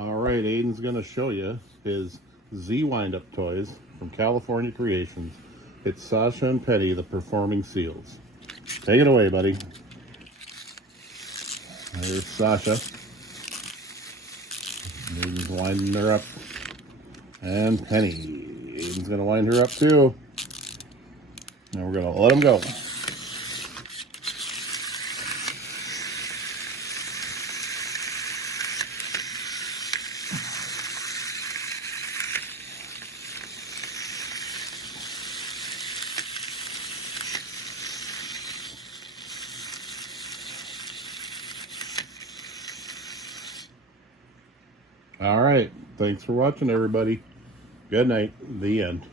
All right, Aiden's going to show you his Z wind-up toys from California Creations. It's Sasha and Petty, the Performing Seals. Take it away, buddy. There's Sasha. Aiden's winding her up. And Penny. Aiden's going to wind her up too. Now we're going to let him go. All right. Thanks for watching, everybody. Good night. The end.